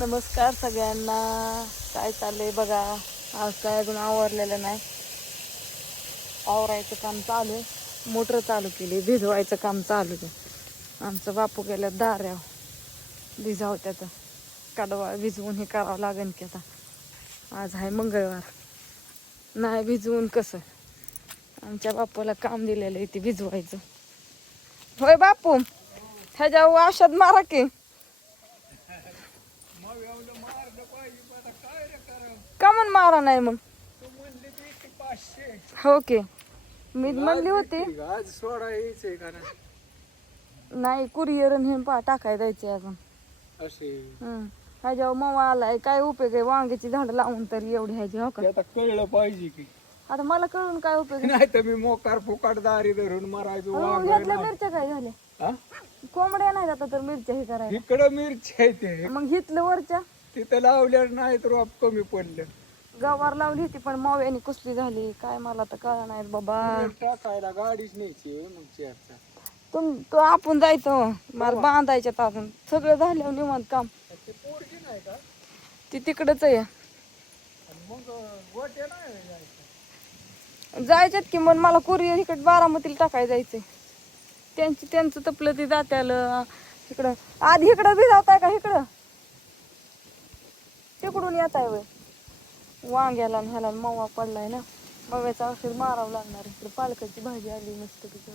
नमस्कार सगळ्यांना. काय चाललंय बघा. आज काय अजून आवरलेलं नाही. आवरायचं काम चालू आहे. मोटर चालू केली. भिजवायचं काम चालू आहे. आमचं बापू गेल्या दाऱ्या भिजावत्यात. कडवा भिजवून हे करावं लागेल की आता. आज आहे मंगळवार. नाही भिजवून कसं. आमच्या बापूला काम दिलेलं आहे ते भिजवायचं. होय बापू, ह्याच्यावर औषध मारा की. का म्हणून मारा नाही मग. हो की मी म्हणली होती. नाही कुरिअर हे टाकाय द्यायचे अजून. ह्याच्यावर मवा आलाय. काय उपयोग आहे वांग्याची झाड लावून तरी एवढी ह्याची. हो का आता कळलं पाहिजे की. आता मला कळून काय उपयोग. नाही तर मी मोकार फुकाट दारी धरून मारायचो. ह्यातल्या मिरच्या काय झाल्या. कोंबड्या नाही आता तर मिरच्या हे करायला. इकडं मिरची आहे ते. मग हितलं वरच्या तिथं लावल्यावर नाही तर रोप कमी पडलं. गवार लावली होती पण माव्यानी कुसली झाली काय मला तर कळलं नाही बाबा. टाकायला गाडीच न्यायची मग चेअरचा. तो आपण जायचं मला बांधायच्यात अजून सगळं झालं निवांत काम. ते पोरगी नाही का ती तिकडच आहे. मग गोट्या नाही जायचं. जायच्यात की मग मला कुरिअर इकडे बारामतीला टाकाय जायचंय. त्यांचं तपलं ती जात्याला इकडं. आधी इकडं भिजावताय का इकडं तिकडून येत आहे वय. वांग्याला ह्याला मवा पडलाय ना. मव्याचं औषध मारावं लागणार. इकडे पालकाची भाजी आली मस्त तिथे.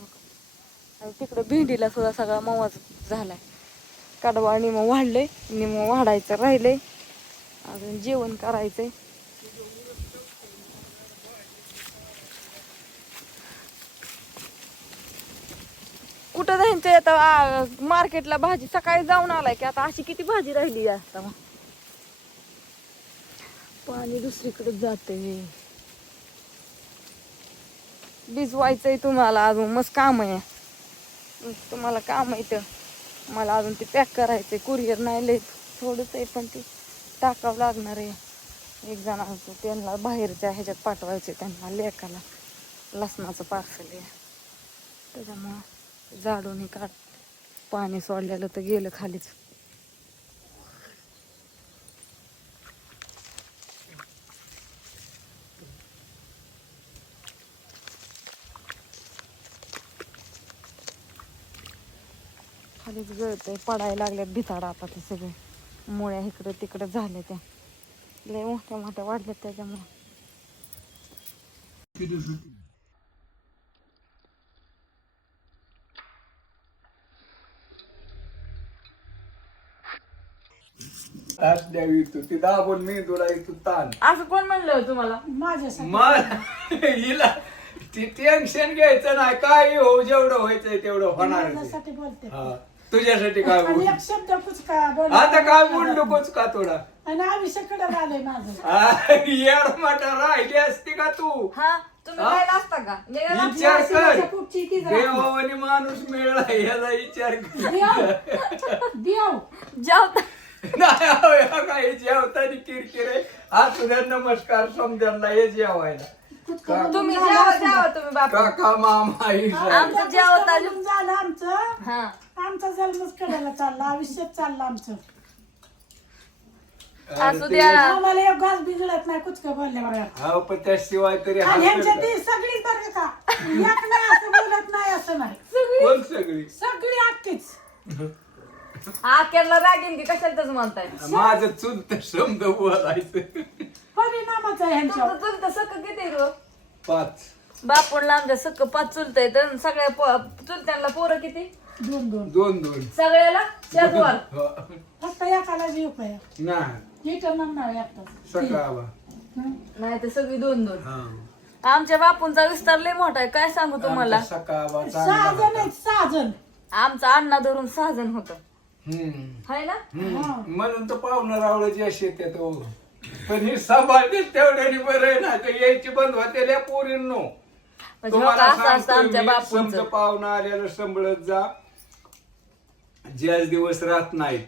आणि तिकडं भेंडीला सुद्धा सगळा मवाच झालाय. कडवा निम वाढलंय. निम वाढायचं राहिलंय. अजून जेवण करायचंय. कुठं जायचंय आता. मार्केटला भाजी सकाळी जाऊन आलाय की आता अशी किती भाजी राहिली आता. मग पाणी दुसरीकडे जाते. भिजवायचंय तुम्हाला अजून मस्त काम आहे. तुम्हाला काम आहे तर मला अजून ते पॅक करायचंय. कुरिअर नाही लय थोडंच आहे पण ते टाकावं लागणार आहे. एक जण त्यांना बाहेरच्या ह्याच्यात पाठवायचे. त्यांना लेकाला लसणाचं पार्सल आहे त्याच्यामुळं झाडून हे काढ. पाणी सोडलेलं तर गेलं खालीच. खालीच गळतंय. पडायला लागल्यात भिताड आता ते सगळे. मुळ्या इकडं तिकडं झाल्या त्या लय मोठ्या मोठ्या वाढल्यात त्याच्यामुळे. तास द्यावी तू ती दाबून मी तुला इथं ताण. असं कोण म्हणलं तुम्हाला. मग हिला ती टेन्शन घ्यायचं नाही. काय हो जेवढं व्हायचंय तेवढं होणार. तुझ्यासाठी काय बोल. आता काय बोललो कोच का थोडा. येड माटा राहिली असती का तू. विचार कर. देवावानी माणूस मिळाला याला विचार कर. नाही काय जेवतानी किरकिर आहे. हा तुझ्या नमस्कार समजायला हे जेवायला. तुम्ही काका मामा आमचं जेवता झालं आमचं. आमचा जन्मच करायला चालला. आयुष्यात चाललं आमचं. असू द्या. आम्हाला एक घास बिजळत नाही कुचका बोलल्या. हा पण त्याशिवाय तरी ह्यांच्या ती सगळी बरं का. एक नाही असं बोलत नाही असं नाही. कोण सगळी सगळी अख्खीच. आख्याला रागीन की कशाला तसं म्हणताय. माझं चुलत शब्द बोलायचं. परिणामच आहे ह्यांच्या. चुलत सक किती रो. 5 बापूला आमच्या सक 5 चुलत तर सगळ्या चुलत्यांना पोरं किती. 2 सगळ्याला शेतवर. फक्त एकाला जीव पाया नाही इथं म्हणणार एकटा. सकाळ नाही तर सगळी 2-2. आमच्या बापूंचा विस्तार लय मोठा आहे. काय सांगू तुम्हाला. 6 जण आहेत. 6 जण. आमचा अण्णा धरून 6 जण होत है ना. म्हणून तर पाहुणं रावळाची अशी येते तो. पण हे सांभाळते तेवढ्याने बरं आहे ना. तर यायची बंद होते पोरींनो. तुम्हाला समजा पाहुणं आलेलं सांभाळत जा. ज्याच दिवस राहत नाहीत.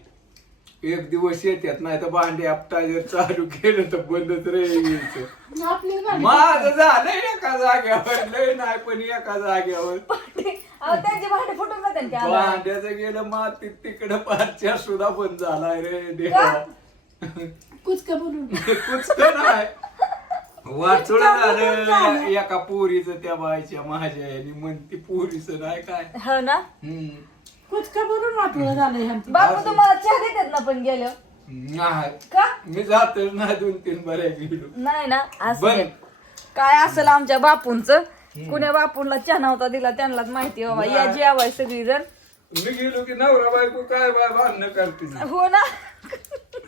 एक दिवस येतात नाही तर भांडी आपटा जर चालू केलं तर बंदच राहायचं. माझं झालंय एका जाग्यावर. लय नाही पण एका जाग्यावर. त्यांची भांडी फुटून जाते. भांड्याचं गेलं मातीत तिकडं पारच्या सुद्धा बंद झालाय रे देवा. कुचक बोलून कुचकं नाही वाचून झालं एका पोरीचं त्या बाईच्या माझ्या आणि म्हणती पोरीचं नाही काय हो ना कुचक बोलून वाटलं झालं ह्यांचं. बापू तुम्हाला चहा देतात ना पण गेलो नाही का मी जातच ना 2-3 बऱ्या गेलो नाही ना असं बरं. काय असेल आमच्या बापूंचं कुण्या बापूंला चहा नव्हता दिला त्यांनाच माहिती बाबा या जेवाय सगळी जण मी गेलो की नवरा बायको काय बाय भांडणं करते हो ना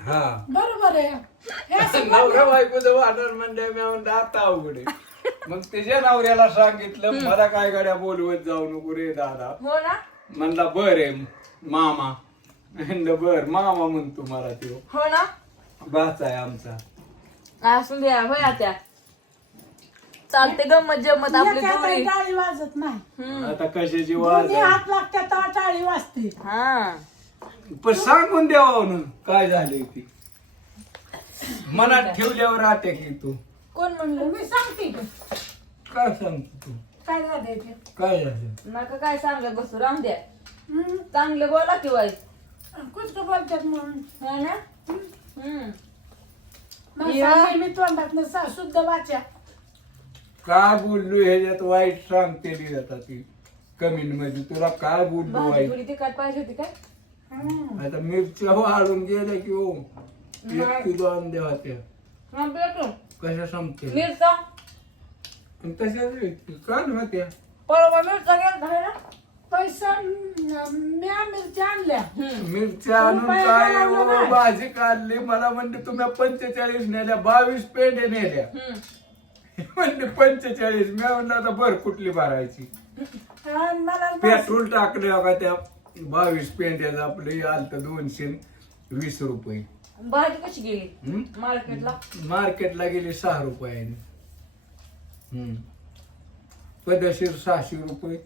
हा बरोबर आहे हे असं नवरा बायकोचं वाटण म्हणजे मी म्हणलं आता अवघड आहे मग त्याच्या नवऱ्याला सांगितलं मला काय गाड्या बोलवत जाऊ नको रे दादा हो ना म्हणला बर आहे मामा म्हणलं बर मामा म्हणतो मला तो हो ना बाच आहे आमचा असून द्या होय आता चालते गंमत जम्मत आपली एका हाताने दोरी टाळी वाजत नाही आता कशाची वाज दोन्ही हात लागतात तेव्हा टाळी वाजते. हा पण सांगून द्यावं ना काय झालंय ती मनात ठेवल्यावर राहते की तू कोण म्हणलं मी सांगते की काय सांगतो तू काय झालं ते. काय झालं नका काय सांगत बसू राहून द्या हम्म. चांगलं बोला की वाईट कुचक बोलतात म्हणून हो ना मग या. सांगे मी तोंडात शुद्ध वाचा. काय बोललो ह्याच्यात वाईट सांगते आता ती कमेंट मध्ये तुला काय बोललो भाजी वाईट थोडी तिखट पाहिजे होती काय हम्म. आता मिरच्या वाढून गेल्या की हो नाही. एक किलो अंडे होत्या आपल्याकडून कशा संपते मिरचा तशाच काय होत्या परवा मिरचा गेला ना पैसा म्या मिरच्या आणल्या मिरच्या आणून रुपया काय लावला हो, नाही. भाजी काढली मला म्हणते तुम्ही 45 नेल्या 22 पेंडे नेल्या म्हणले 45 मी म्हणलं आता बर कुठली भरायची आणि मला पेट्रोल टाकले बघा त्या 22 पेंड्याचं आपलं आलत 220 रुपये भाजी कशी गेली हम्म? मार्केटला मार्केटला गेली 6 रुपयाने पदशीर 600 रुपये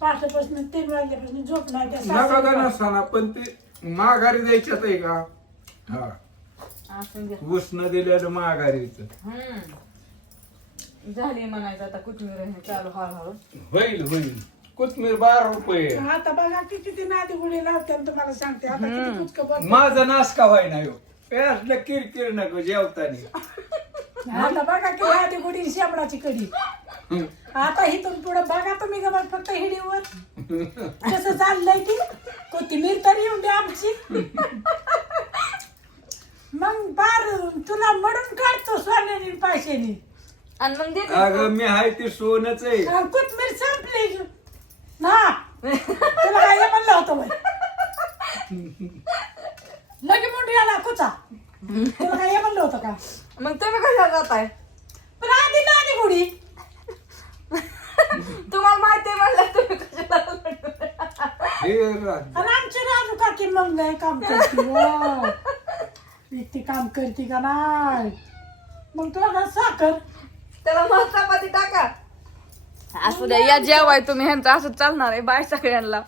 पाठापासून 3 वाजल्यापासून झोप नाही त्या नका का सासूला. नसताना पण ते माघारी द्यायच्यात आहे का हा असं द्या उष्ण दिलेलं माघारीच झाली म्हणायचं आता कोथिंबीर हे चालू हळूहळू होईल होईल कोथमीर 12 रुपये आता बघा किती नादी गुढी लावते आणि तुम्हाला सांगते आता किती कुचकं बोलते. माझा नाश का व्हाय नाही हो असलं किरकिर नको जेवताना आता बघा की नादी गुढी शेपडाची कडी आता इथून पुढे बघा तुम्ही गमत फक्त हिडीवर कसं चाललंय की कोथिंबीर तरी येऊन द्या आमची मग बार तुला मडून काढतो सोन्याने पैशाने आणि मग दे अगं मी हाय ते सोनच आहे कोथिंबीर संपली ना तुला काय म्हणलं होतं बाई लगे मुंडी आला कुचा तुला काय म्हणलं होतं का मग तुम्ही कशाला जाताय पण आधी ना आधी गुढी तुम्हाला माहिती आहे म्हणलं तुम्ही कशाला हे राज. आणि आमची राजू काकी मग नाही काम करते व. व्यक्ती काम करते का नाही मग तुला साखर त्याला मग चपाती टाका असू द्या या जेवाय तुम्ही ह्यांचं असं चालणार आहे बाय सगळ्यांना